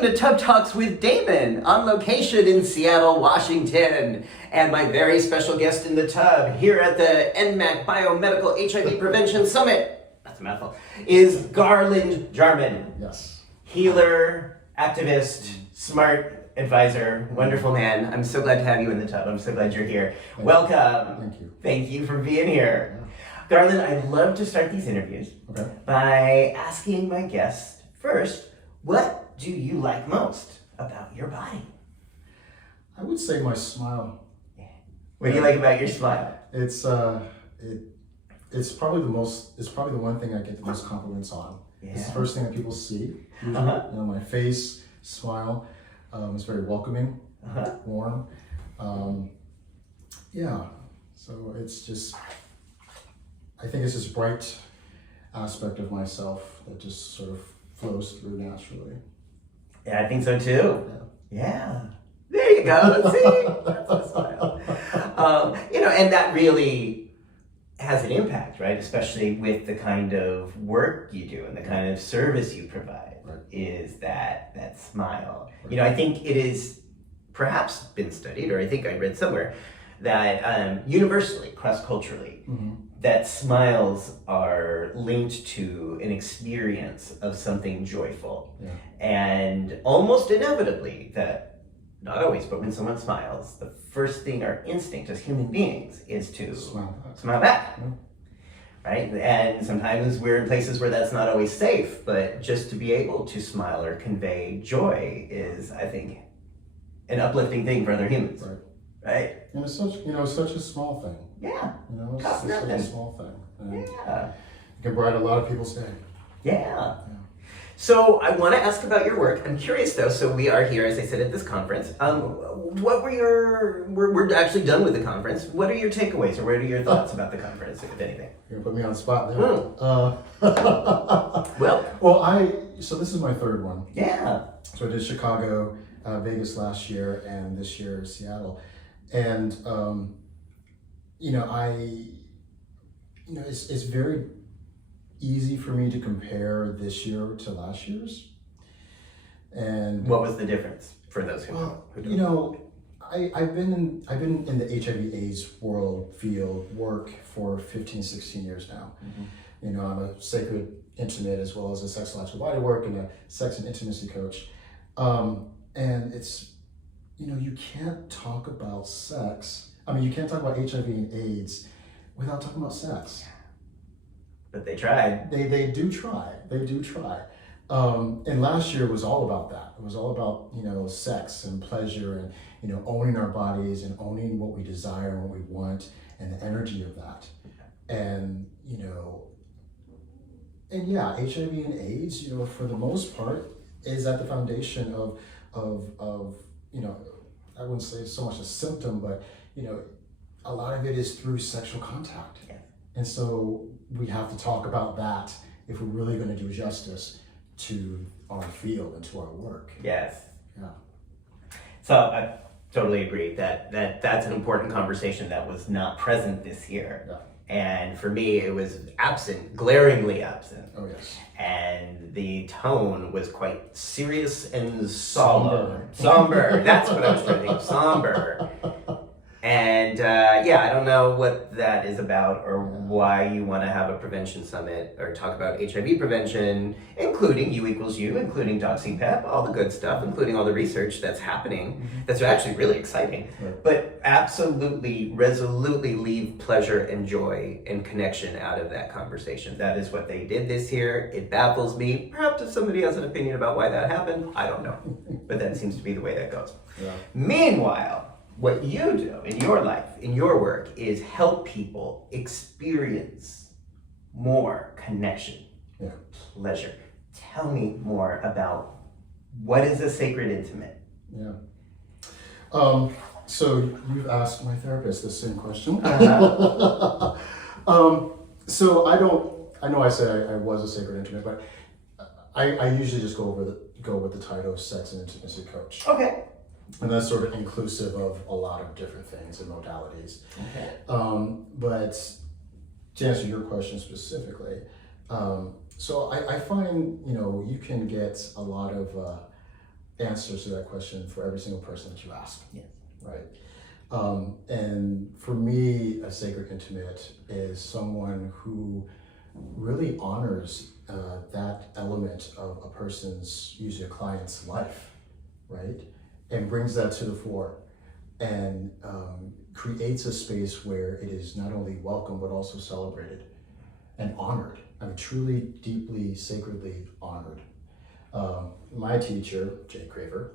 Welcome to Tub Talks with Damon, on location in Seattle, Washington. And my very special guest in the tub here at the HIV Biomedical HIV Prevention Summit, that's a mouthful, is Garland Jarmon. Yes. Healer, activist, smart advisor, wonderful man. I'm so glad to have you in the tub. I'm so glad you're here. Welcome. Thank you. Thank you for being here. Yeah. Garland, I love to start these interviews by asking my guests first, what do you like most about your body? I would say my smile. What do you like about your smile? It's probably the one thing I get the most compliments on. Yeah. It's the first thing that people see. Usually, my face, smile. It's very welcoming, warm. So it's just, I think it's this bright aspect of myself that just sort of flows through naturally. Yeah, I think so too. Yeah. There you go. See? That's a smile. And that really has an impact, right? Especially with the kind of work you do and the kind of service you provide, is that smile. Right. I think it is perhaps been studied, or I think I read somewhere, that universally, cross-culturally, that smiles are linked to an experience of something joyful. Yeah. And almost inevitably, that, not always, but when someone smiles, the first thing, our instinct as human beings, is to smile back. Yeah. Right? And sometimes we're in places where that's not always safe, but just to be able to smile or convey joy is, I think, an uplifting thing for other humans. Right? And it's such a small thing. Yeah. It's such a small thing. And yeah. It can brighten a lot of people's day. Yeah. So I want to ask about your work. I'm curious though, so we are here, as I said, at this conference. What were we're actually done with the conference. What are your takeaways, or what are your thoughts about the conference, if anything? You're going to put me on the spot there. So this is my third one. Yeah. So I did Chicago, Vegas last year, and this year Seattle. And, it's very easy for me to compare this year to last year's. And what was the difference for those who don't? I've been in the HIV/AIDS field work for 15, 16 years now. Mm-hmm. I'm a sacred intimate as well as a sexological body work and a sex and intimacy coach. And it's, you can't talk about sex. You can't talk about HIV and AIDS without talking about sex. But they tried. They do try. And last year was all about that. It was all about, sex and pleasure and, owning our bodies and owning what we desire and what we want and the energy of that. And, HIV and AIDS, for the most part, is at the foundation of I wouldn't say so much a symptom, but a lot of it is through sexual contact. Yeah. And so we have to talk about that if we're really going to do justice to our field and to our work. Yes. Yeah. So I totally agree that that's an important conversation that was not present this year. Yeah. And for me, it was absent, glaringly absent. Oh, yes. And the tone was quite serious and somber. Somber. That's what I was trying to think of. Somber. And I don't know what that is about or why you want to have a prevention summit or talk about HIV prevention, including U equals U, including DoxyPep, all the good stuff, including all the research that's happening. That's actually really exciting. Right. But absolutely, resolutely leave pleasure and joy and connection out of that conversation. That is what they did this year. It baffles me. Perhaps if somebody has an opinion about why that happened, I don't know. But that seems to be the way that goes. Yeah. Meanwhile, what you do in your life, in your work, is help people experience more connection, pleasure. Tell me more about what is a sacred intimate? Yeah. So you've asked my therapist the same question. So I know I said I was a sacred intimate, but I usually just go with the title of sex and intimacy coach. Okay. And that's sort of inclusive of a lot of different things and modalities. Okay. But to answer your question specifically, so I find, you can get a lot of answers to that question for every single person that you ask. Yes. Right. And for me, a sacred intimate is someone who really honors that element of a person's, usually a client's life, right? And brings that to the fore and creates a space where it is not only welcome, but also celebrated and honored. I mean, truly, deeply, sacredly honored. My teacher, Jay Craver,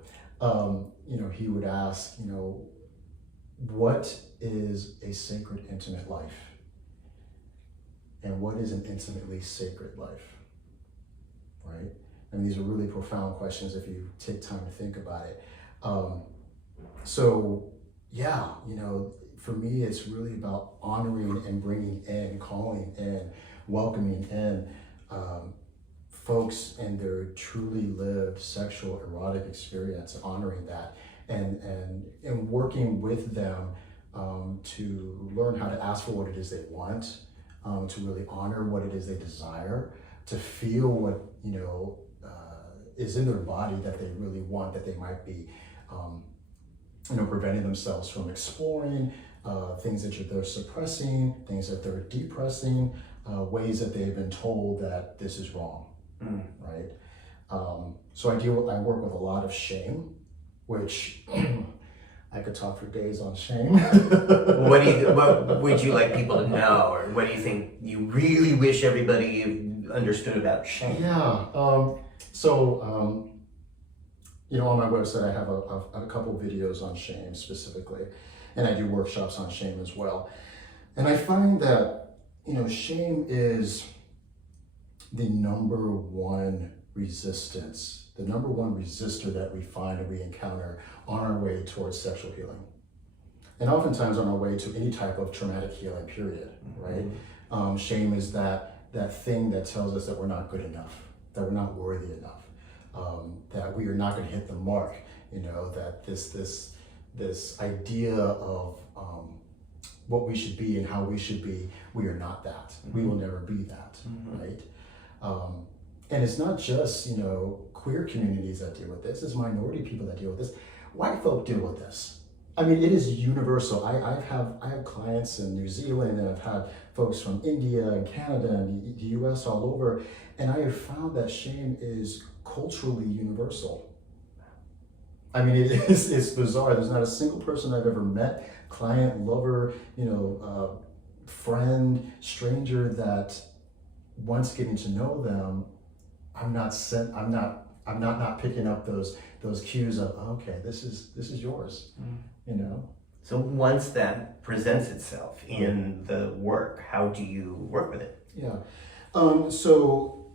he would ask, what is a sacred, intimate life? And what is an intimately sacred life? Right? I mean, these are really profound questions if you take time to think about it. For me, it's really about honoring and bringing in, calling in, welcoming in folks and their truly lived sexual erotic experience, honoring that and working with them to learn how to ask for what it is they want, to really honor what it is they desire, to feel what is in their body that they really want, that they might be preventing themselves from exploring, things that they're suppressing, things that they're depressing, ways that they've been told that this is wrong, right? So I work with a lot of shame, which I could talk for days on shame. What would you like people to know, or what do you think you really wish everybody understood about shame? Yeah. On my website, I have a couple videos on shame specifically, and I do workshops on shame as well. And I find that, shame is the number one resistance, the number one resistor that we find and we encounter on our way towards sexual healing. And oftentimes on our way to any type of traumatic healing, period, right? Shame is that thing that tells us that we're not good enough, that we're not worthy enough, that we are not going to hit the mark, that this idea of what we should be and how we should be, we are not that. We will never be that, right? And it's not just, queer communities that deal with this, it's minority people that deal with this. White folk deal with this. I mean, it is universal. I have clients in New Zealand, and I've had folks from India and Canada and the US all over, and I have found that shame is culturally universal. I mean, it's bizarre. There's not a single person I've ever met, client, lover, friend, stranger, that once getting to know them, I'm not picking up those cues of, okay, this is yours, So once that presents itself in the work, how do you work with it? Yeah. So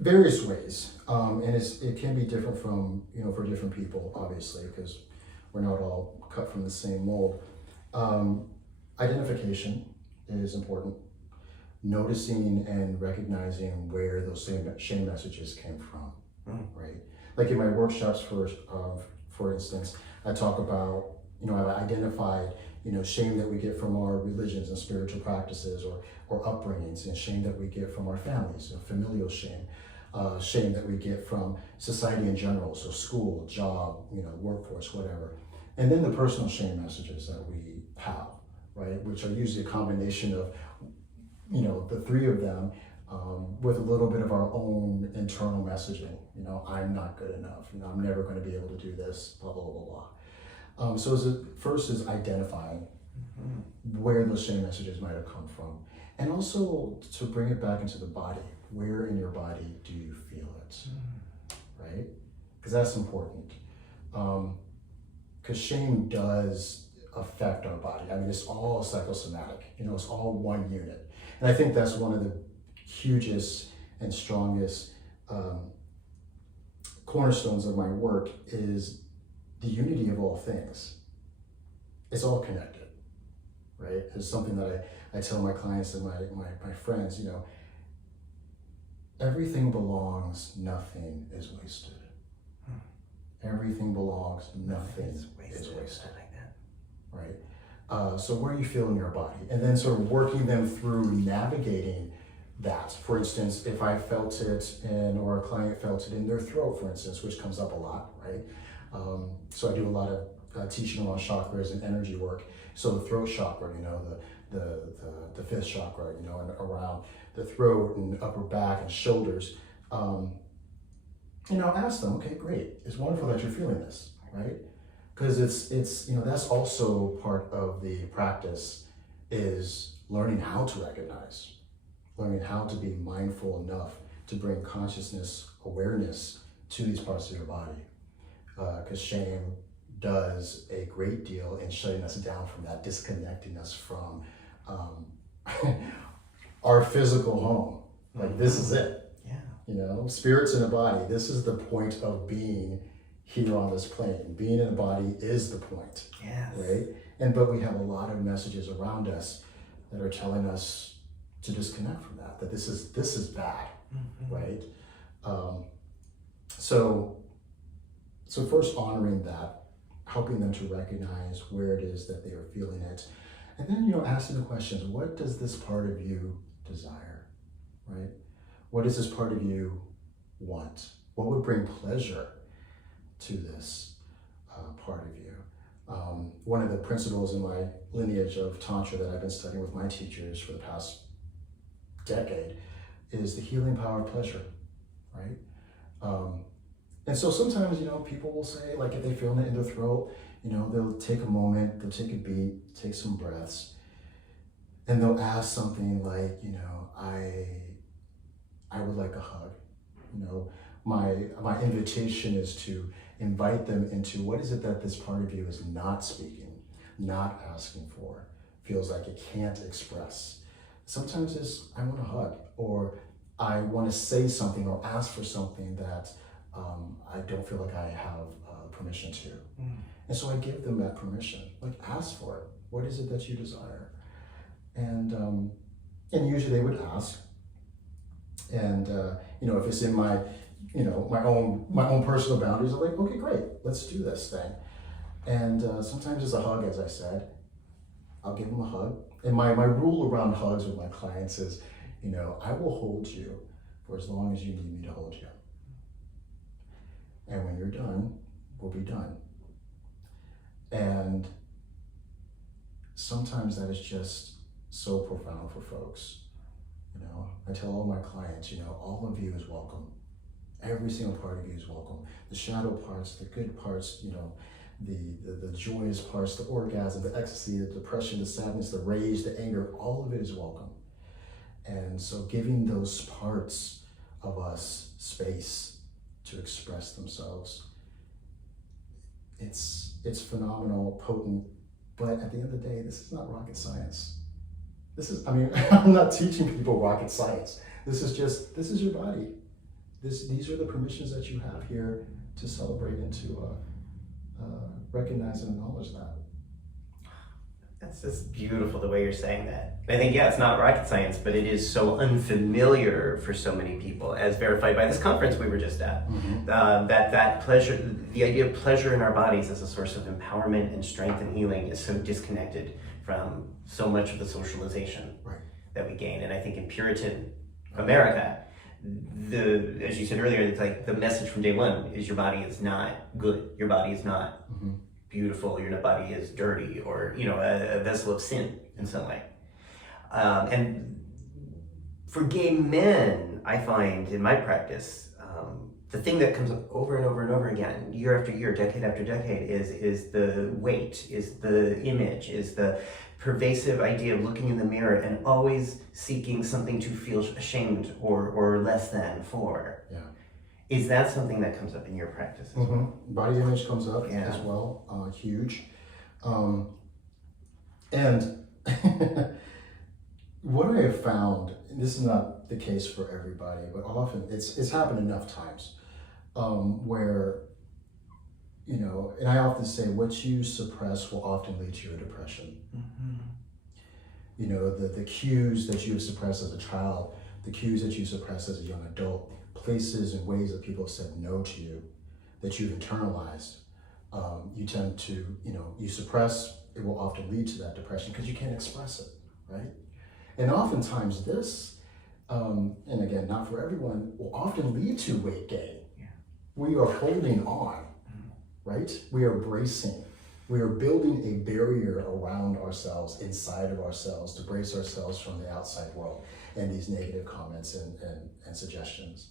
various ways, and it can be different from for different people, obviously, because we're not all cut from the same mold. Identification is important. Noticing and recognizing where those shame messages came from, right? Like in my workshops, for instance, I talk about, I've identified, shame that we get from our religions and spiritual practices or upbringings, and shame that we get from our families, familial shame, shame that we get from society in general, so school, job, workforce, whatever. And then the personal shame messages that we have, right? Which are usually a combination of the three of them, with a little bit of our own internal messaging. I'm not good enough. I'm never going to be able to do this, blah, blah, blah, blah. First is identifying where those shame messages might have come from. And also to bring it back into the body. Where in your body do you feel it, right? Because that's important. Because shame does affect our body. I mean, it's all psychosomatic. It's all one unit. And I think that's one of the hugest and strongest cornerstones of my work is the unity of all things. It's all connected, right? It's something that I tell my clients and my friends, everything belongs, nothing is wasted. Everything belongs, nothing is wasted. I like that. Right? So where you feel in your body, and then sort of working them through navigating that. For instance, if I felt it or a client felt it in their throat, for instance, which comes up a lot, right? So I do a lot of teaching around chakras and energy work. So the throat chakra, the fifth chakra, and around the throat and upper back and shoulders. Ask them, okay, great. It's wonderful that you're feeling this, right? Because it's that's also part of the practice, is learning how to recognize, learning how to be mindful enough to bring consciousness, awareness to these parts of your body. Because shame does a great deal in shutting us down from that, disconnecting us from our physical home. Like, this is it. Yeah. Spirits in a body. This is the point of being here on this plane. Being in a body is the point. Yes. Right? But we have a lot of messages around us that are telling us to disconnect from that this is bad, right? So first honoring that, helping them to recognize where it is that they are feeling it, and then asking the questions: what does this part of you desire, right? What does this part of you want? What would bring pleasure to this part of you? One of the principles in my lineage of tantra that I've been studying with my teachers for the past decade is the healing power of pleasure, right? And so sometimes, people will say, like, if they feel it in their throat, they'll take a moment, they'll take a beat, take some breaths, and they'll ask something like, I would like a hug. My invitation is to invite them into what is it that this part of you is not speaking, not asking for, feels like it can't express. Sometimes it's, I want a hug, or I want to say something or ask for something that I don't feel like I have permission to. And so I give them that permission, like, ask for it. What is it that you desire? And usually they would ask. And if it's in my my own personal boundaries, I'm like, okay, great, let's do this thing. And sometimes it's a hug, as I said. I'll give them a hug. And my rule around hugs with my clients is, I will hold you for as long as you need me to hold you. And when you're done, we'll be done. And sometimes that is just so profound for folks. I tell all my clients, all of you is welcome. Every single part of you is welcome. The shadow parts, the good parts, the joyous parts, the orgasm, the ecstasy, the depression, the sadness, the rage, the anger, all of it is welcome. And so giving those parts of us space to express themselves, it's phenomenal, potent, but at the end of the day, this is not rocket science. I'm not teaching people rocket science. This is your body. These are the permissions that you have here to celebrate and to recognize and acknowledge that. That's just beautiful the way you're saying that. I think, it's not rocket science, but it is so unfamiliar for so many people, as verified by this conference we were just at. That pleasure, the idea of pleasure in our bodies as a source of empowerment and strength and healing is so disconnected from so much of the socialization that we gain. And I think in Puritan America, as you said earlier, it's like the message from day one is your body is not good. Your body is not beautiful. Your body is dirty, or a vessel of sin in some way. And for gay men, I find in my practice, the thing that comes up over and over and over again, year after year, decade after decade, is the weight, is the image, is the pervasive idea of looking in the mirror and always seeking something to feel ashamed or less than for. Yeah. Is that something that comes up in your practice as well? Body image comes up as well, huge. And what I have found, and this is not the case for everybody, but often it's happened enough times where, and I often say what you suppress will often lead to your depression. The cues that you have suppressed as a child, the cues that you suppress as a young adult, places and ways that people have said no to you, that you've internalized, you tend to, you suppress, it will often lead to that depression because you can't express it, right? And oftentimes this and again, not for everyone, will often lead to weight gain. Yeah. We are holding on, right? We are bracing. We are building a barrier around ourselves, inside of ourselves, to brace ourselves from the outside world and these negative comments and suggestions.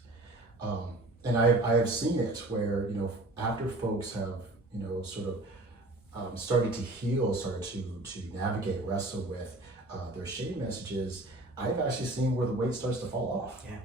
And I have seen it where, after folks have, sort of started to heal, started to navigate, wrestle with their shame messages, I've actually seen where the weight starts to fall off. Yeah,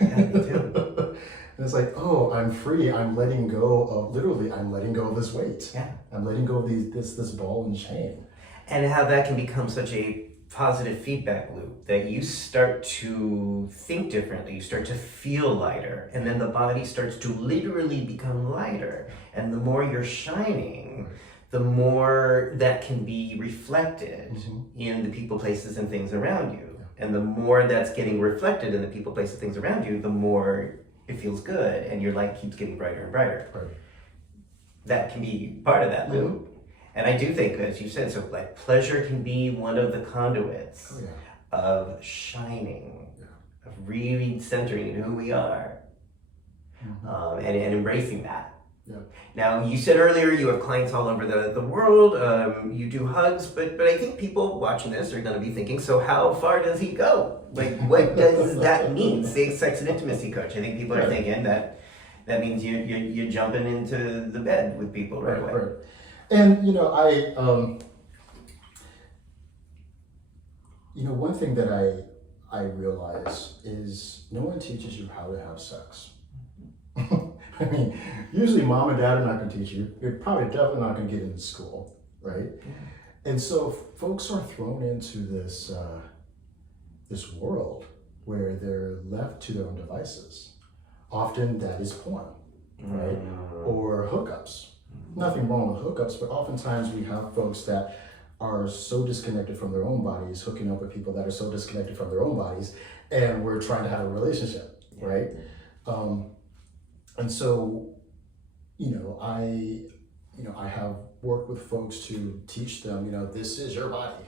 me too. And it's like, oh, I'm free. I'm letting go of, literally, I'm letting go of this weight. Yeah. I'm letting go of this ball and chain. And how that can become such a positive feedback loop that you start to think differently, you start to feel lighter, and then the body starts to literally become lighter. And the more you're shining, the more that can be reflected in the people, places, and things around you. And the more that's getting reflected in the people, places, things around you, the more it feels good, and your light keeps getting brighter and brighter. Right. That can be part of that loop. And I do think, as you said, so like pleasure can be one of the conduits of shining, of really centering in who we are, and embracing that. Yeah. Now, you said earlier you have clients all over the world, you do hugs, but I think people watching this are going to be thinking, so how far does he go? Like, what does that mean? Say sex and intimacy coach. I think people are thinking that means you're jumping into the bed with people right away. Right. And, one thing that I realize is no one teaches you how to have sex. I mean, usually mom and dad are not going to teach you. You're probably definitely not going to get into school, right? And so folks are thrown into this world where they're left to their own devices. Often that is porn, right? Or hookups. Nothing wrong with hookups, but oftentimes we have folks that are so disconnected from their own bodies, hooking up with people that are so disconnected from their own bodies, and we're trying to have a relationship, right? And so, I have worked with folks to teach them, this is your body.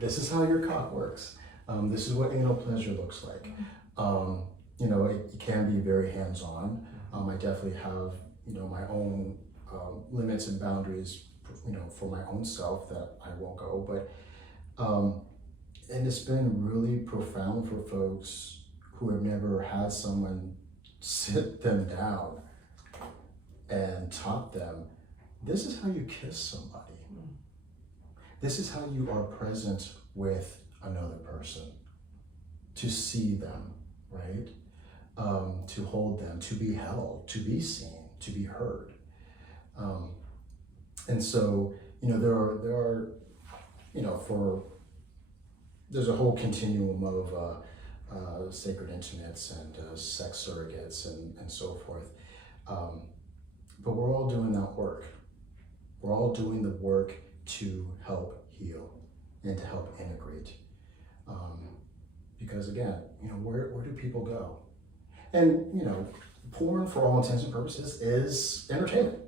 This is how your cock works. This is what anal pleasure looks like. It can be very hands-on. I definitely have, my own limits and boundaries, for my own self that I won't go. But, and it's been really profound for folks who have never had someone sit them down and taught them, this is how you kiss somebody. This is how you are present with another person. To see them, right? To hold them, to be held, to be seen, to be heard. And so, there are, there's a whole continuum of sacred intimates and sex surrogates and so forth. But we're all doing that work. We're all doing the work to help heal and to help integrate. Because again, where do people go? And, porn, for all intents and purposes, is entertainment.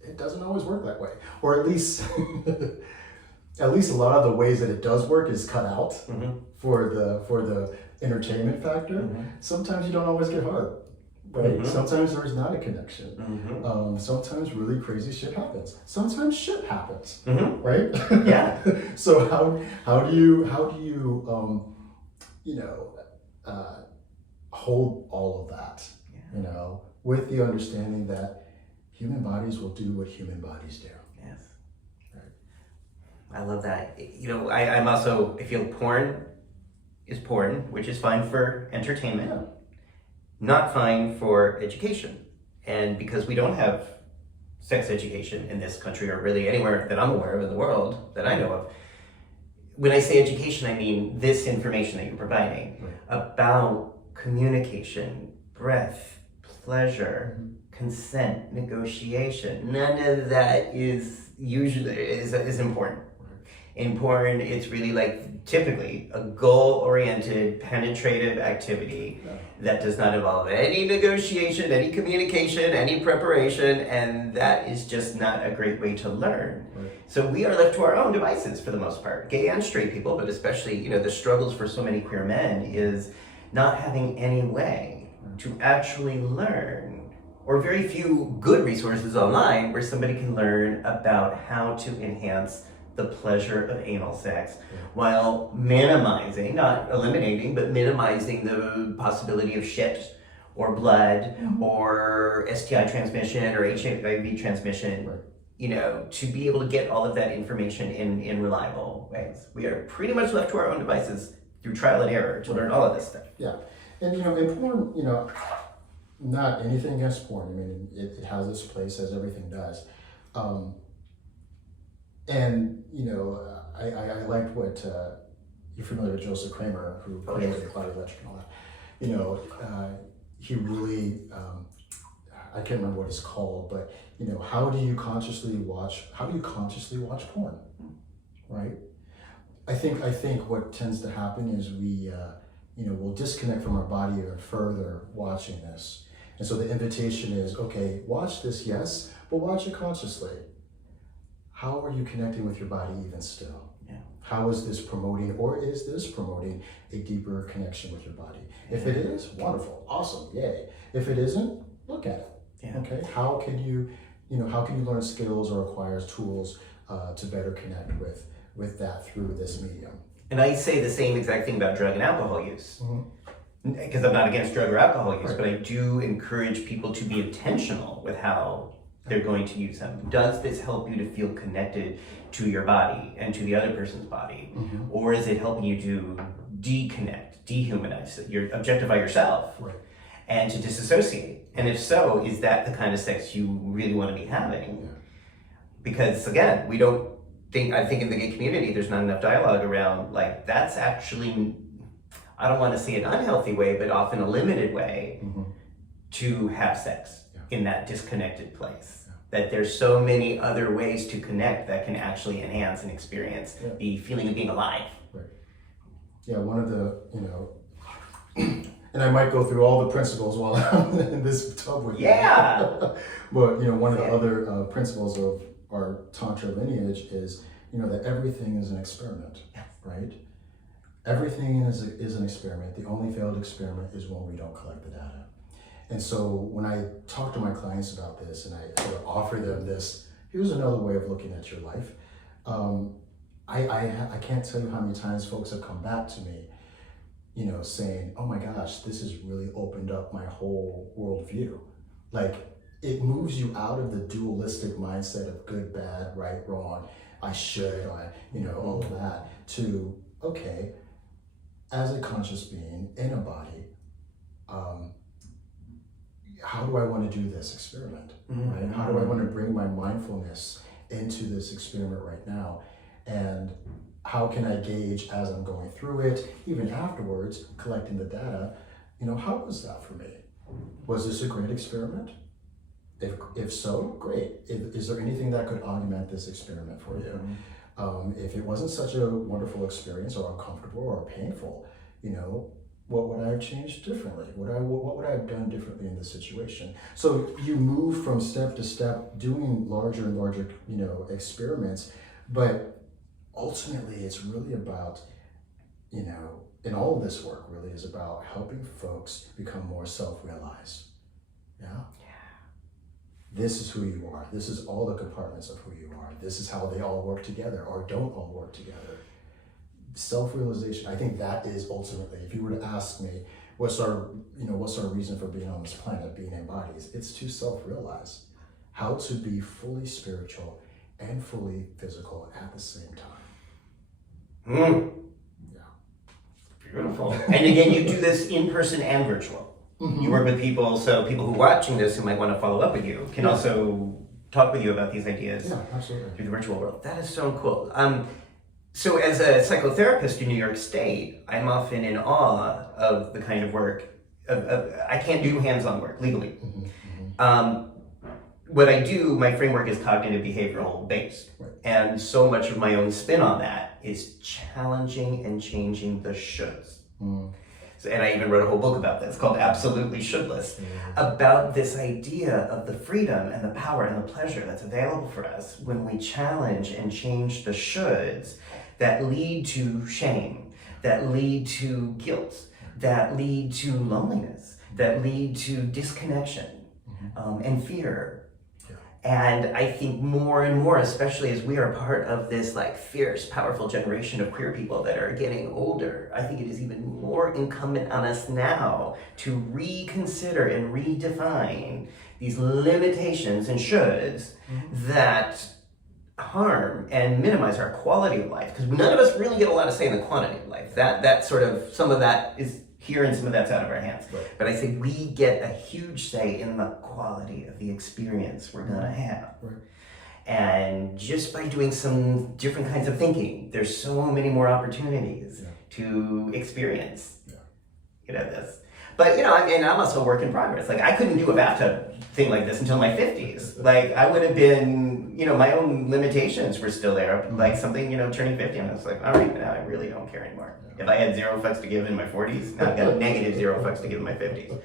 It doesn't always work that way. Or at least a lot of the ways that it does work is cut out for the entertainment factor. Sometimes you don't always get hard, right? Sometimes there's not a connection. Sometimes really crazy shit happens. Sometimes shit happens, right? Yeah. So how do you hold all of that, with the understanding that human bodies will do what human bodies do. Yes. Right. I love that. I feel porn is porn, which is fine for entertainment, not fine for education. And because we don't have sex education in this country, or really anywhere that I'm aware of in the world that I know of, when I say education, I mean this information that you're providing about communication, breath, pleasure, consent, negotiation. None of that is usually is important. In porn, it's really like typically a goal-oriented, penetrative activity that does not involve any negotiation, any communication, any preparation, and that is just not a great way to learn. Right. So we are left to our own devices for the most part, gay and straight people, but especially, you know, the struggles for so many queer men is not having any way to actually learn, or very few good resources online where somebody can learn about how to enhance the pleasure of anal sex while minimizing, not eliminating, but minimizing the possibility of shit or blood or STI transmission or HIV transmission, you know, to be able to get all of that information in reliable ways. We are pretty much left to our own devices through trial and error to learn all of this stuff. Yeah, and you know, in porn, you know, not anything against porn. I mean, it has its place, as everything does. And you know, I liked what you're familiar with Joseph Kramer, who created Cloud Electric and all that. You know, he really I can't remember what it's called, but you know, how do you consciously watch porn, right? I think what tends to happen is we you know, we'll disconnect from our body even further watching this. And so the invitation is, okay, watch this, yes, but watch it consciously. How are you connecting with your body even still? Yeah. How is this promoting, or is this promoting a deeper connection with your body? If it is, wonderful, awesome, yay. If it isn't, look at it. Yeah. Okay, how can you learn skills or acquire tools to better connect with that through this medium? And I say the same exact thing about drug and alcohol use. Because I'm not against drug or alcohol use, but I do encourage people to be intentional with how they're going to use them. Does this help you to feel connected to your body and to the other person's body? Or is it helping you to deconnect, dehumanize, objectify yourself, and to disassociate? And if so, is that the kind of sex you really want to be having? Because again, I think in the gay community, there's not enough dialogue around, like, that's actually, I don't want to say an unhealthy way, but often a limited way to have sex in that disconnected place. That there's so many other ways to connect that can actually enhance and experience the feeling of being alive. Right. Yeah, one of the, you know, and I might go through all the principles while I'm in this tub with you. But, you know, one of the other principles of our tantra lineage is, you know, that everything is an experiment, right? Everything is an experiment. The only failed experiment is when we don't collect the data. And so when I talk to my clients about this and I sort of offer them this, here's another way of looking at your life. I can't tell you how many times folks have come back to me, you know, saying, oh my gosh, this has really opened up my whole worldview. Like, it moves you out of the dualistic mindset of good, bad, right, wrong, I should, you know, all of that, to, okay, as a conscious being in a body, how do I want to do this experiment, right? How do I want to bring my mindfulness into this experiment right now? And how can I gauge as I'm going through it, even afterwards, collecting the data, you know, how was that for me? Was this a great experiment? If so, great. Is there anything that could augment this experiment for you? If it wasn't such a wonderful experience or uncomfortable or painful, you know, what would I have changed differently? What would I have done differently in this situation? So you move from step to step, doing larger and larger, you know, experiments, but ultimately it's really about, you know, and all of this work really is about helping folks become more self-realized. Yeah? This is who you are. This is all the compartments of who you are. This is how they all work together or don't all work together. Self-realization, I think that is ultimately, if you were to ask me, what's our reason for being on this planet, being in bodies, it's to self-realize how to be fully spiritual and fully physical at the same time. Beautiful. And again, you do this in person and virtual. You work with people, so people who are watching this who might want to follow up with you can also talk with you about these ideas through the virtual world. That is so cool. So as a psychotherapist in New York State, I'm often in awe of the kind of work, I can't do hands-on work legally. what I do, my framework is cognitive behavioral based. Right. And so much of my own spin on that is challenging and changing the shoulds. So, and I even wrote a whole book about this called Absolutely Shouldless, about this idea of the freedom and the power and the pleasure that's available for us when we challenge and change the shoulds that lead to shame, that lead to guilt, that lead to loneliness, that lead to disconnection and fear. And I think more and more, especially as we are part of this like fierce, powerful generation of queer people that are getting older, I think it is even more incumbent on us now to reconsider and redefine these limitations and shoulds that harm and minimize our quality of life. Because none of us really get a lot of say in the quantity of life. That sort of, some of that is here and some of that's out of our hands. Right. But I think we get a huge say in the quality of the experience we're gonna have. Right. And just by doing some different kinds of thinking, there's so many more opportunities to experience, this. But I mean, I'm also a work in progress. Like I couldn't do a bathtub thing like this until my 50s. Like I would have been, my own limitations were still there. Like something, turning 50, and I was like, all right, now I really don't care anymore. If I had 0 fucks to give in my 40s, now I've got negative 0 fucks to give in my 50s.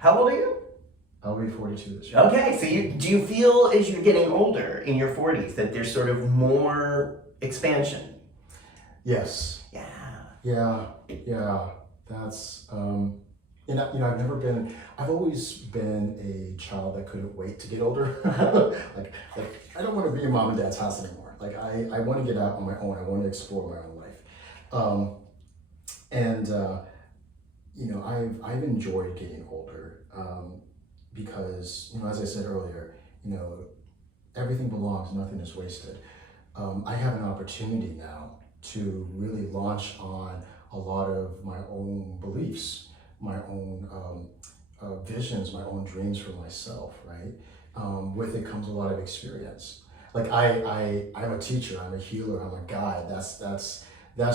How old are you? I'll be 42 this year. Okay, so do you feel as you're getting older in your 40s that there's sort of more expansion? Yes. Yeah. That's, I've always been a child that couldn't wait to get older. like I don't want to be in mom and dad's house anymore. Like I want to get out on my own. I want to explore my own life. I've enjoyed getting older because, as I said earlier, everything belongs, nothing is wasted. I have an opportunity now to really launch on a lot of my own beliefs, my own visions, my own dreams for myself, right? With it comes a lot of experience. Like I'm a teacher, I'm a healer, I'm a guide. That's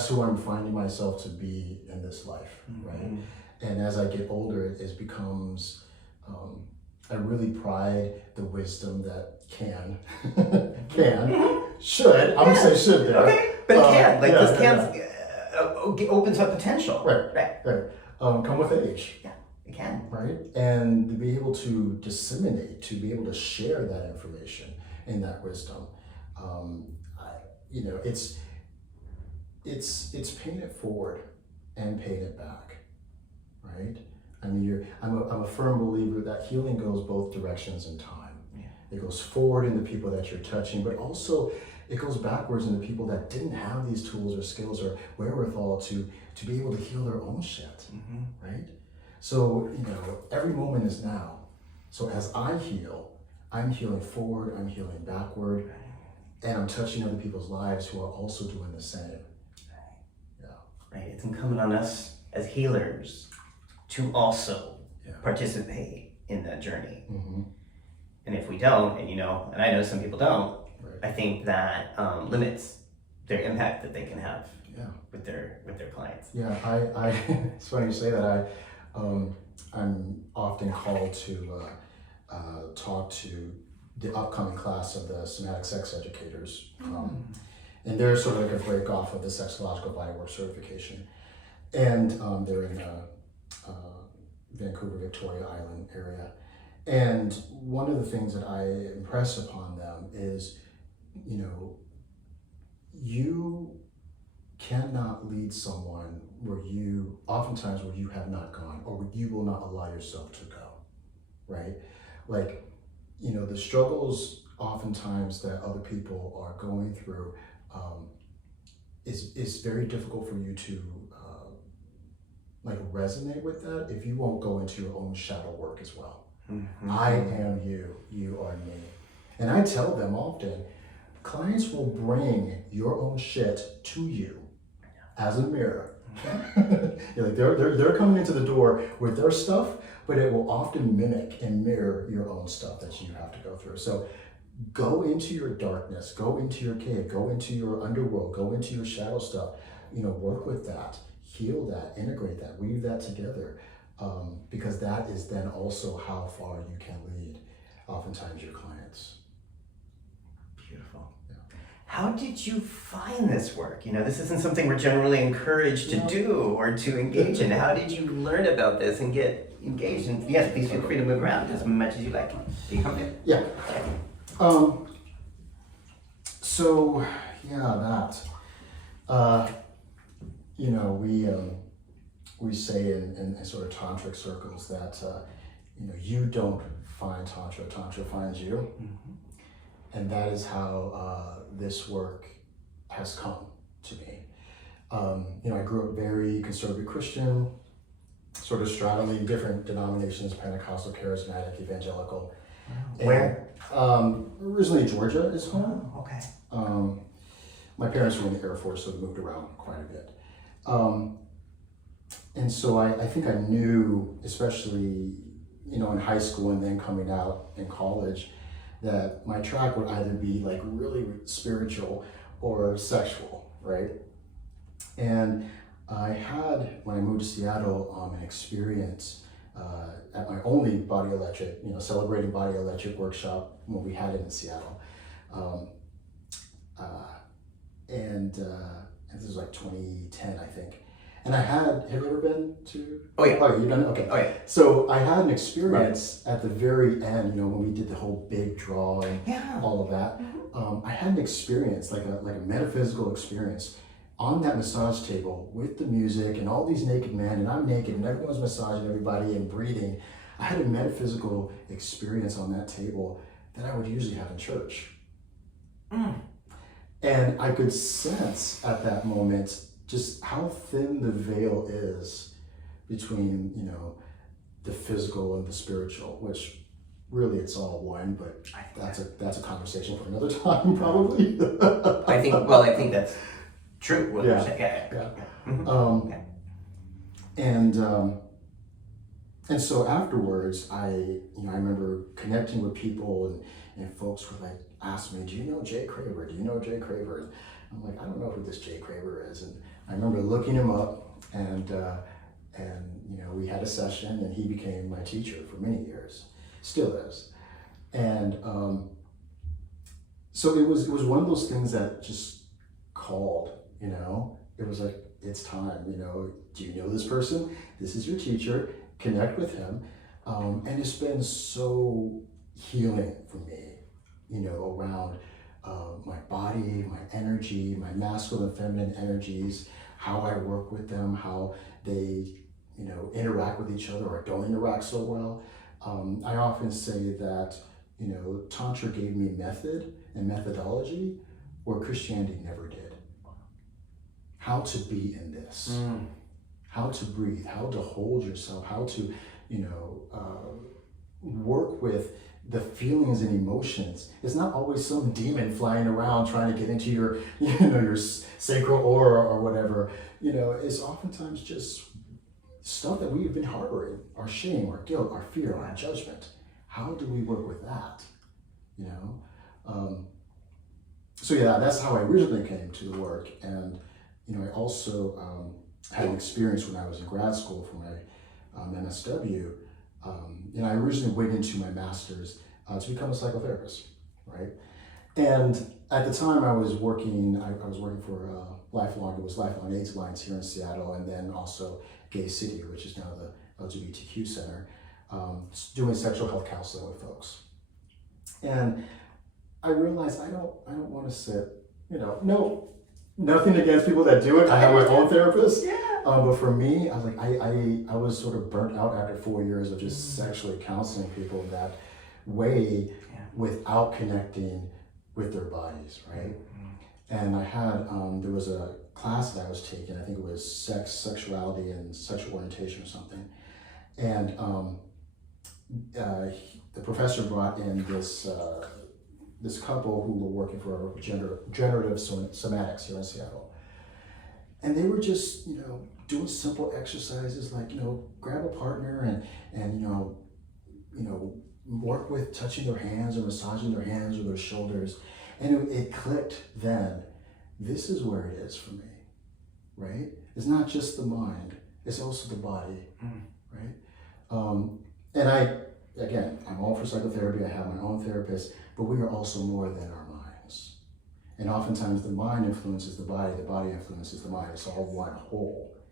who I'm finding myself to be in this life, right? And as I get older, it becomes, I really pride the wisdom that should, I'm gonna say should there. Okay, but it can, this can opens up potential. Right. Come with age. Yeah, it can. Right? And to be able to disseminate, to be able to share that information and that wisdom, it's paying it forward and paying it back, right? I mean, I'm a firm believer that healing goes both directions in time. Yeah. It goes forward in the people that you're touching, but also it goes backwards in the people that didn't have these tools or skills or wherewithal to be able to heal their own shit, right? So, every moment is now. So as I heal, I'm healing forward, I'm healing backward, and I'm touching other people's lives who are also doing the same. Right, it's incumbent on us as healers to also participate in that journey. And if we don't, and I know some people don't, I think that limits their impact that they can have with their clients. Yeah, I it's funny you say that. I'm often called to talk to the upcoming class of the somatic sex educators. And they're sort of like a break off of the sexological bodywork certification. And they're in Vancouver, Victoria Island area. And one of the things that I impress upon them is, you cannot lead someone where you have not gone, or where you will not allow yourself to go, right? Like, the struggles oftentimes that other people are going through is very difficult for you to resonate with that if you won't go into your own shadow work as well. I am you, you are me. And I tell them often, clients will bring your own shit to you as a mirror. They're coming into the door with their stuff, but it will often mimic and mirror your own stuff that you have to go through. So go into your darkness, go into your cave, go into your underworld, go into your shadow stuff, work with that, heal that, integrate that, weave that together, because that is then also how far you can lead. oftentimes your clients. Beautiful. Yeah. How did you find this work? You know, this isn't something we're generally encouraged to do or to engage in. How did you learn about this and get engaged? And yes, please feel free to move around as much as you like. Are you comfortable? Yeah. So yeah, that. You know, we say in sort of tantric circles that you know, you don't find tantra, tantra finds you, and that is how this work has come to me. You know, I grew up very conservative Christian, sort of straddling different denominations: Pentecostal, charismatic, evangelical. Where? Originally Georgia is home. Oh, okay. My parents were in the Air Force, so we moved around quite a bit. And so I think I knew, especially, you know, in high school and then coming out in college, that my track would either be like really spiritual or sexual, right? And I had, when I moved to Seattle, an experience at my only Body Electric, you know, celebrating Body Electric workshop when we had it in Seattle. And this was like 2010, I think. And have you ever been to? Oh yeah. Oh, you've done it? Okay. Oh yeah. So I had an experience at the very end, you know, when we did the whole big draw and all of that. I had an experience, like a metaphysical experience on that massage table with the music and all these naked men, and I'm naked and everyone's massaging everybody and breathing. I had a metaphysical experience on that table that I would usually have in church. And I could sense at that moment just how thin the veil is between, you know, the physical and the spiritual, which really it's all one, but that's a conversation for another time probably. I think that's true. What you're saying. Yeah. And so afterwards, I remember connecting with people and folks would like ask me, "Do you know Jay Craver? Do you know Jay Craver?" And I'm like, "I don't know who this Jay Craver is." And I remember looking him up, and you know, we had a session, and he became my teacher for many years, still is. And so it was one of those things that just called. You know, it was like, it's time. You know, do you know this person? This is your teacher. Connect with him, and it's been so healing for me, you know, around my body, my energy, my masculine and feminine energies, how I work with them, how they, you know, interact with each other or don't interact so well. I often say that, you know, Tantra gave me method and methodology where Christianity never did. How to be in this. How to breathe, how to hold yourself, how to, you know, work with the feelings and emotions. It's not always some demon flying around trying to get into your, you know, your sacral aura or whatever. You know, it's oftentimes just stuff that we've been harboring, our shame, our guilt, our fear, our judgment. How do we work with that? You know? So yeah, that's how I originally came to the work. And, you know, I also, had an experience when I was in grad school for my MSW. And I originally went into my master's to become a psychotherapist, right? And at the time I was working for Lifelong AIDS Alliance here in Seattle, and then also Gay City, which is now the LGBTQ Center, doing sexual health counseling with folks. And I realized I don't want to sit, you know, nothing against people that do it. I have my own therapist. Yeah. But for me, I was like, I was sort of burnt out after 4 years of just sexually counseling people that way without connecting with their bodies, right? And I had, there was a class that I was taking, I think it was sex, sexuality, and sexual orientation or something. And the professor brought in this couple who were working for generative somatics here in Seattle. And they were just, you know, doing simple exercises like, you know, grab a partner and you know, work with touching their hands or massaging their hands or their shoulders. And it clicked then. This is where it is for me, right? It's not just the mind, it's also the body, right? And again, I'm all for psychotherapy, I have my own therapist, but we are also more than our minds. And oftentimes the mind influences the body influences the mind. It's all one whole.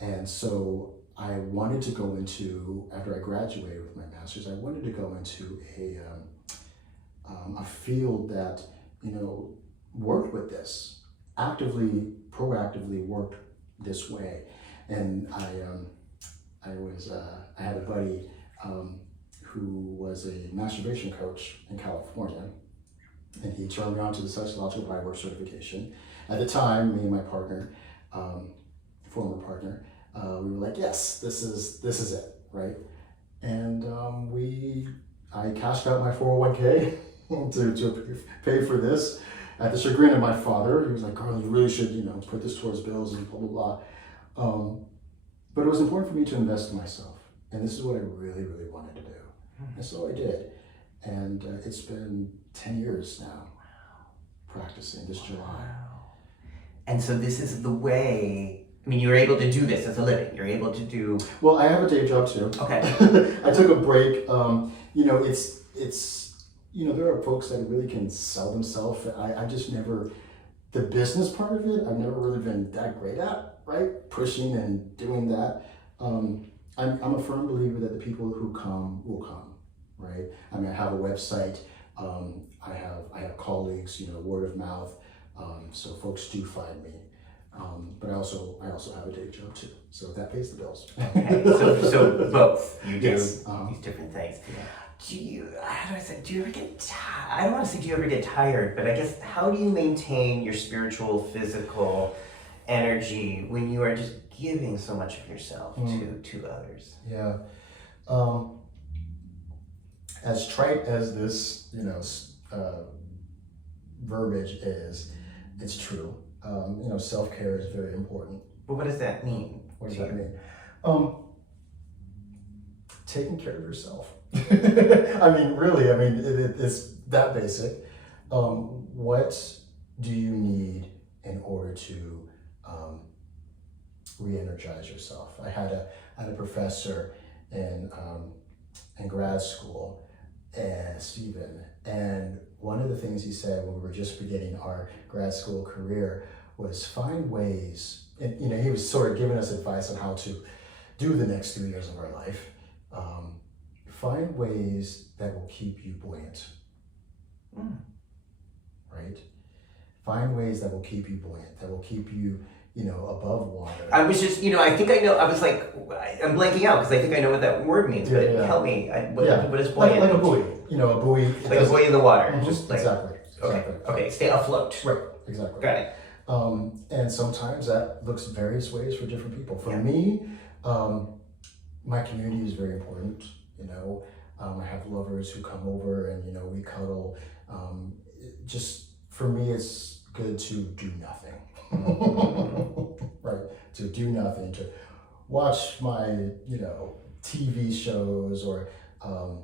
And so I wanted to go into, after I graduated with my master's, I wanted to go into a field that, worked with this, actively, proactively worked this way. And I had a buddy who was a masturbation coach in California, and he turned me on to the sexological bodywork certification. At the time, me and my partner, former partner, we were like, yes, this is it, right? And I cashed out my 401k to pay for this. At the chagrin of my father, he was like, Garland, you really should, put this towards bills and blah, blah, blah. But it was important for me to invest in myself. And this is what I really, really wanted to do. And so I did. And it's been 10 years now practicing this July. Wow. And so this is the way, you're able to do this as a living. You're able to do... Well, I have a day job too. Okay. I took a break. There are folks that really can sell themselves. I just never, the business part of it, I've never really been that great at, right? Pushing and doing that. I'm a firm believer that the people who come will come, right? I have a website. I have colleagues, word of mouth. So folks do find me. But I also have a day job too. So that pays the bills. Okay. So both. You do yes. these different things. Yeah. Do you ever get tired? I don't want to say do you ever get tired, but I guess how do you maintain your spiritual, physical energy when you are just giving so much of yourself to others? Yeah. As trite as this, verbiage is, it's true. Self-care is very important. But what does that mean? What does that mean? Taking care of yourself. Really, it's that basic. What do you need in order to re-energize yourself? I had a professor in grad school, and Stephen, and one of the things he said when we were just beginning our grad school career was find ways, and he was sort of giving us advice on how to do the next 3 years of our life. Find ways that will keep you buoyant, right? Find ways that will keep you buoyant, that will keep you, above water. I was just, I think I know, I was like, I'm blanking out because I think I know what that word means, but help me. What is buoyant? Like a buoy, a buoy. Like a buoy in the water. Mm-hmm. Just like, exactly. Okay, stay afloat. Right, exactly. Got it. And sometimes that looks various ways for different people. For me, my community is very important. I have lovers who come over and, we cuddle. For me, it's good to do nothing. Right? To do nothing, to watch my, TV shows or, I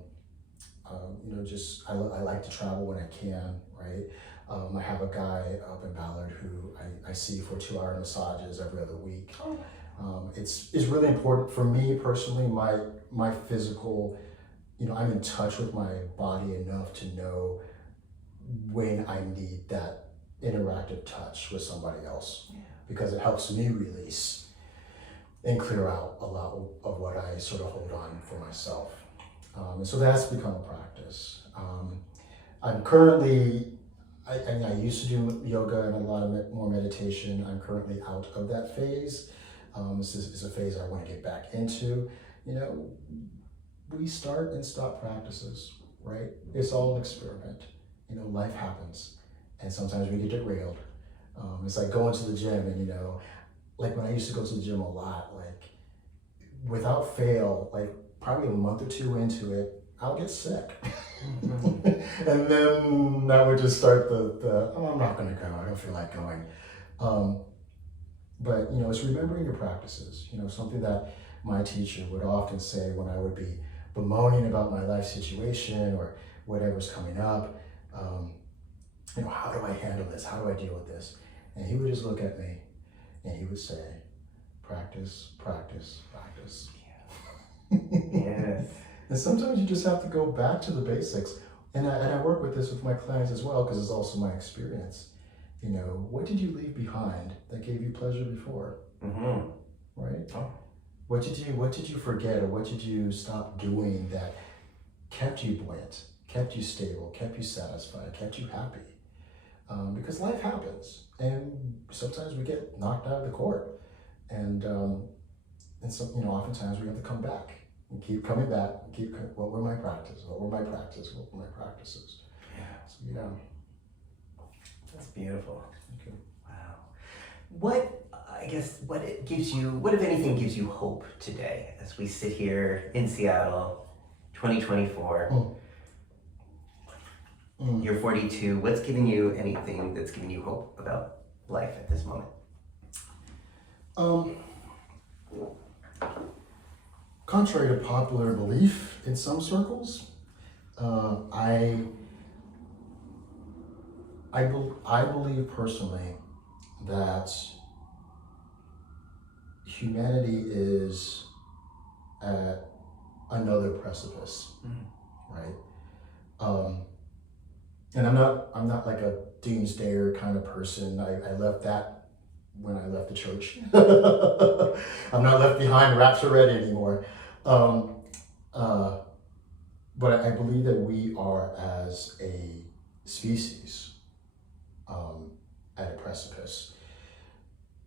like to travel when I can, right? I have a guy up in Ballard who I see for 2-hour massages every other week. It's really important for me personally, my physical, I'm in touch with my body enough to know when I need that interactive touch with somebody else, because it helps me release and clear out a lot of what I sort of hold on for myself. And so that's become a practice. I'm currently, I used to do yoga and a lot of more meditation. I'm currently out of that phase. This is a phase I want to get back into. We start and stop practices, right? It's all an experiment. Life happens, and sometimes we get derailed. It's like going to the gym, and like when I used to go to the gym a lot, like without fail, like probably a month or two into it, I'll get sick. And then that would just start the I'm not gonna go, I don't feel like going. But it's remembering your practices, something that my teacher would often say when I would be bemoaning about my life situation or whatever's coming up. How do I handle this? How do I deal with this? And he would just look at me and he would say, practice, practice, practice. Yes. And sometimes you just have to go back to the basics. And I work with this with my clients as well, because it's also my experience. You know, what did you leave behind that gave you pleasure before? Mm-hmm. Right? Oh. What did you forget, or what did you stop doing that kept you buoyant, kept you stable, kept you satisfied, kept you happy? Because life happens, and sometimes we get knocked out of the court, and some, you know, oftentimes we have to come back and keep coming back. And what were my practices? What were my practices? What were my practices? Yeah. So yeah. That's beautiful. Okay. Wow. What if anything gives you hope today as we sit here in Seattle, 2024? You're 42. What's giving you anything that's giving you hope about life at this moment? Contrary to popular belief in some circles, I believe personally that humanity is at another precipice, right? And I'm not like a doomsdayer kind of person. I left that when I left the church. I'm not left behind, rapture ready anymore. But I believe that we are, as a species, at a precipice.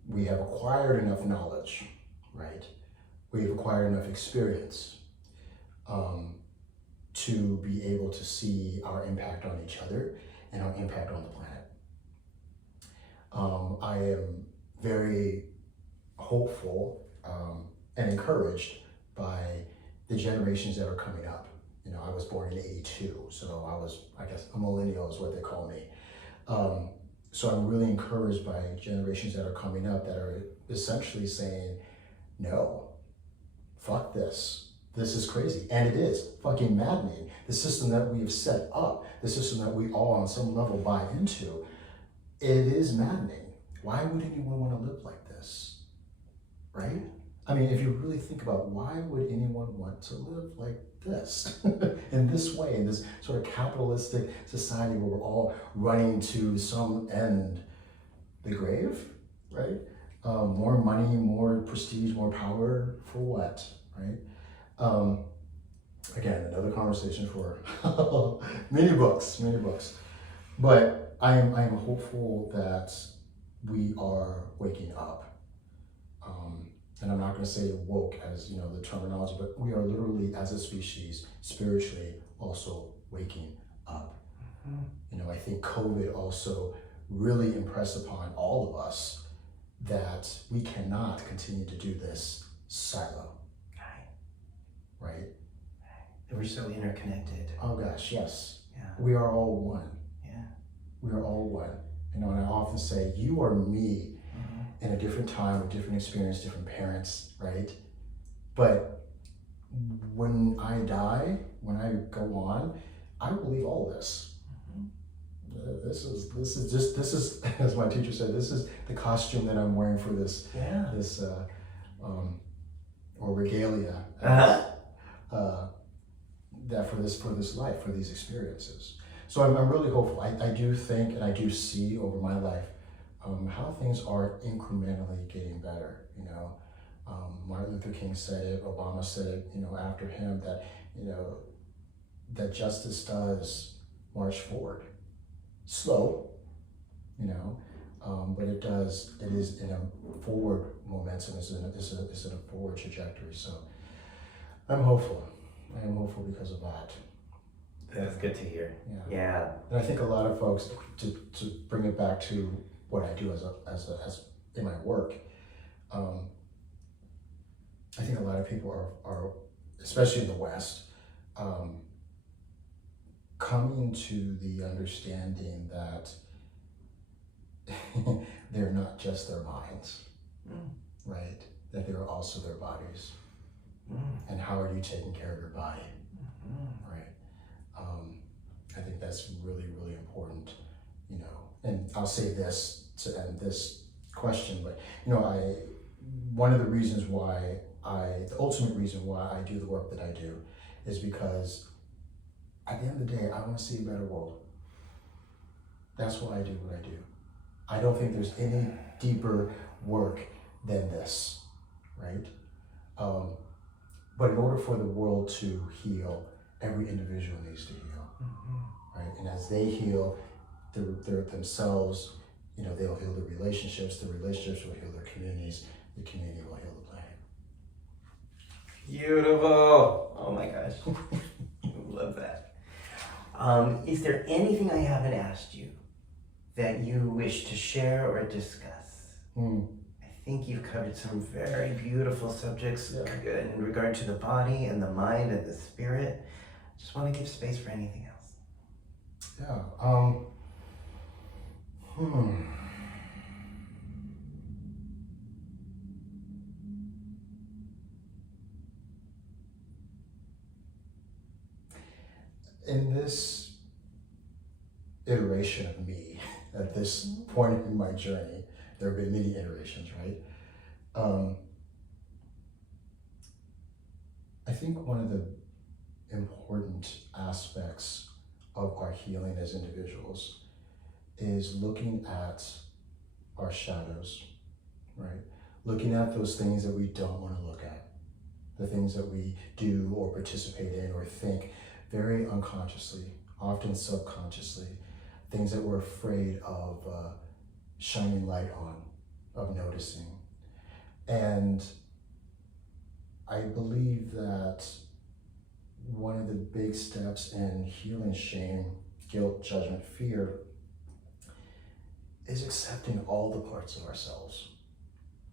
We have acquired enough knowledge, right? We have acquired enough experience to be able to see our impact on each other and our impact on the planet. I am very hopeful and encouraged by the generations that are coming up. You know, I was born in '82, so I guess a millennial is what they call me. So I'm really encouraged by generations that are coming up that are essentially saying, no, fuck this. This is crazy. And it is fucking maddening. The system that we have set up, the system that we all on some level buy into, it is maddening. Why would anyone want to live like this? Right? I mean, if you really think about why would anyone want to live like this, in this way, in this sort of capitalistic society where we're all running to some end, the grave, right? More money, more prestige, more power, for what, right? Again, another conversation for many books. But I am hopeful that we are waking up. And I'm not going to say woke as, you know, the terminology, but we are literally, as a species, spiritually also waking up. You know, I think COVID also really impressed upon all of us that we cannot continue to do this silo. Right? And we're so interconnected. Oh gosh, yes. Yeah. We are all one. Yeah. We are all one. You know, and I often say, you are me in a different time, a different experience, different parents, right? But when I die, when I go on, I will leave all this. This is, as my teacher said, this is the costume that I'm wearing for this, or regalia, that for this life, for these experiences. So I'm really hopeful. I do think, and I do see over my life, how things are incrementally getting better. You know, Martin Luther King said it, Obama said it, you know, after him, that, you know, that justice does march forward. Slow, you know, but it is in a forward momentum, it's in a forward trajectory. So I'm hopeful. I am hopeful because of that. That's good to hear. Yeah. And I think a lot of folks, to bring it back to what I do as in my work, I think a lot of people are especially in the West, coming to the understanding that they're not just their minds, right? That they're also their bodies. And how are you taking care of your body, right? I think that's really, really important, you know. And I'll say this to end this question, but, you know, one of the reasons why the ultimate reason why I do the work that I do is because at the end of the day, I want to see a better world. That's why I do what I do. I don't think there's any deeper work than this, right? But in order for the world to heal, every individual needs to heal, right? And as they heal themselves, you know, they'll heal the relationships will heal their communities, the community will heal the planet. Beautiful. Oh my gosh. Love that. Is there anything I haven't asked you that you wish to share or discuss? I think you've covered some very beautiful subjects in regard to the body and the mind and the spirit. Just want to give space for anything else. Yeah. In this iteration of me, at this point in my journey, there have been many iterations, right? I think one of the important aspects of our healing as individuals is looking at our shadows, right? Looking at those things that we don't want to look at, the things that we do or participate in or think very unconsciously, often subconsciously, things that we're afraid of shining light on, of noticing. And I believe that one of the big steps in healing shame, guilt, judgment, fear is accepting all the parts of ourselves,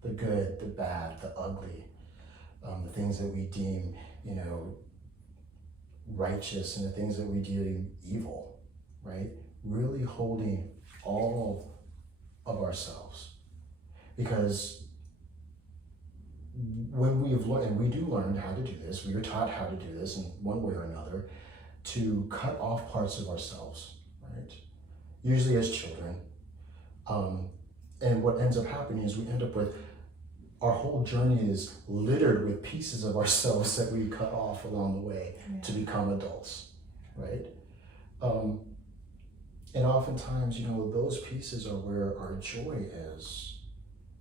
the good, the bad, the ugly, the things that we deem, you know, righteous and the things that we deem evil, right? Really holding all of ourselves. Because when we've learned, and we do learn how to do this, we are taught how to do this in one way or another, to cut off parts of ourselves, right? Usually as children. And what ends up happening is we end up with, our whole journey is littered with pieces of ourselves that we cut off along the way to become adults, right? And oftentimes, you know, those pieces are where our joy is.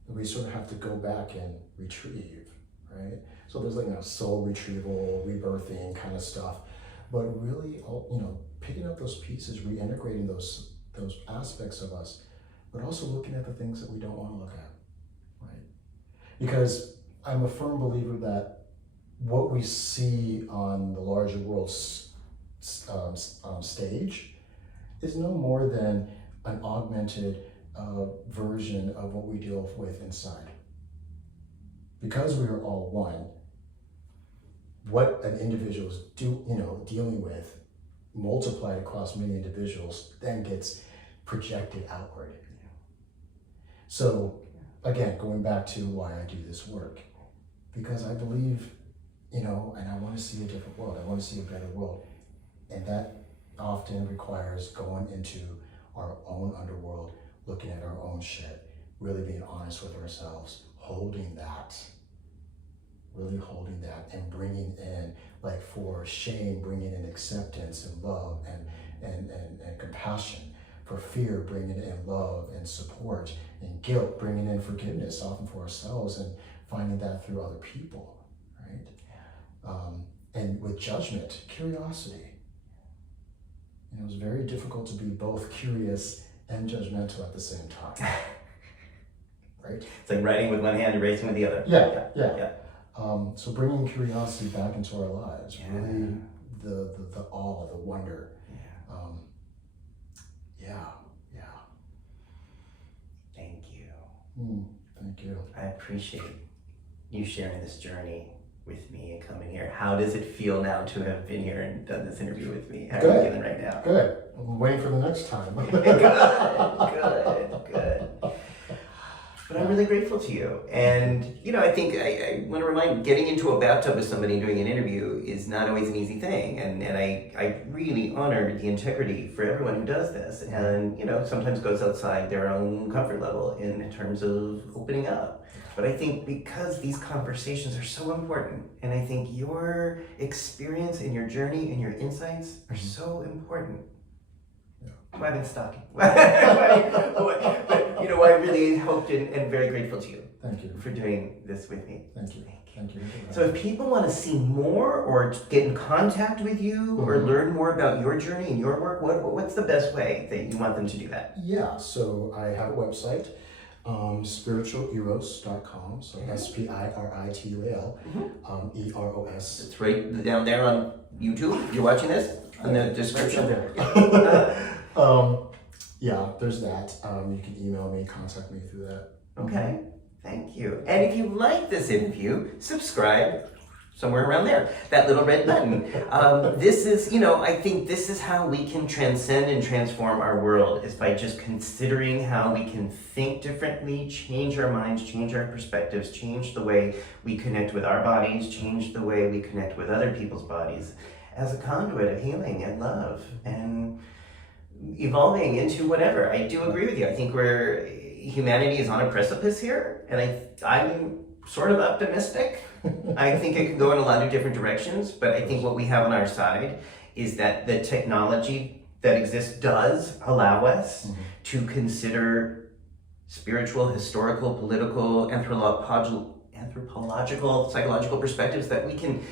We sort of have to go back and retrieve, right? So there's like, you know, soul retrieval, rebirthing kind of stuff. But really, you know, picking up those pieces, reintegrating those aspects of us, but also looking at the things that we don't want to look at, right? Because I'm a firm believer that what we see on the larger world stage is no more than an augmented version of what we deal with inside. Because we are all one, what an individual is dealing with, multiplied across many individuals, then gets projected outward. So again, going back to why I do this work, because I believe, you know, and I want to see a different world. I want to see a better world. And that often requires going into our own underworld, looking at our own shit, really being honest with ourselves, really holding that and bringing in, like for shame, bringing in acceptance and love and compassion. For fear, bringing in love and support, and guilt, bringing in forgiveness, often for ourselves, and finding that through other people, right? And with judgment, curiosity. You know, it's very difficult to be both curious and judgmental at the same time, right? It's like writing with one hand and erasing with the other. Yeah. So bringing curiosity back into our lives, really the awe, the wonder. Thank you. Thank you. I appreciate you sharing this journey with me and coming here. How does it feel now to have been here and done this interview with me? How are you feeling right now? Good. I'm waiting for the next time. Good. But But I'm really grateful to you. And, you know, I think I want to remind, getting into a bathtub with somebody and doing an interview is not always an easy thing. And I really honor the integrity for everyone who does this. And, you know, sometimes goes outside their own comfort level in terms of opening up. But I think because these conversations are so important, and I think your experience and your journey and your insights are so important. I've been stalking. But, you know, I really hoped and very grateful to you. Thank you For doing this with me. Thank you. Thank you. So if people want to see more or get in contact with you or learn more about your journey and your work, what's the best way that you want them to do that? Yeah, so I have a website, spiritualeros.com, so SPIRITUAL, EROS. It's right down there on YouTube. If you're watching this, in the description. Yeah, there's that. You can email me, contact me through that. Okay, thank you. And if you like this interview, subscribe somewhere around there, that little red button. This is, you know, I think this is how we can transcend and transform our world, is by just considering how we can think differently, change our minds, change our perspectives, change the way we connect with our bodies, change the way we connect with other people's bodies as a conduit of healing and love and evolving into whatever. I do agree with you. I think humanity is on a precipice here, and I'm sort of optimistic. I think it can go in a lot of different directions, but I think what we have on our side is that the technology that exists does allow us to consider spiritual, historical, political, anthropological, psychological perspectives that we can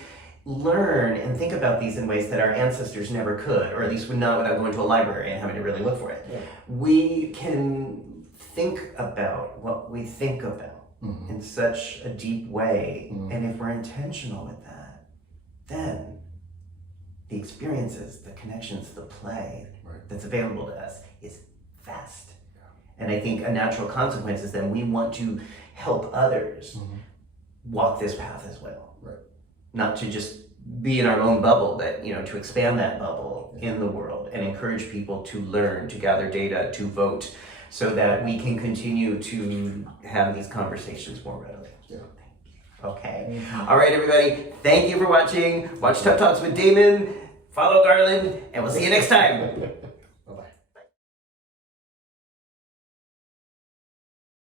learn and think about these in ways that our ancestors never could, or at least would not without going to a library and having to really look for it. Yeah. We can think about what we think about in such a deep way, and if we're intentional with that, then the experiences, the connections, the play that's available to us is vast. Yeah. And I think a natural consequence is then we want to help others walk this path as well. Right. Not to just be in our own bubble, but, you know, to expand that bubble in the world and encourage people to learn, to gather data, to vote, so that we can continue to have these conversations more readily. Yeah. Thank you. Okay. All right, everybody. Thank you for watching. Watch Tough Talks with Damon. Follow Garland, and we'll see you next time.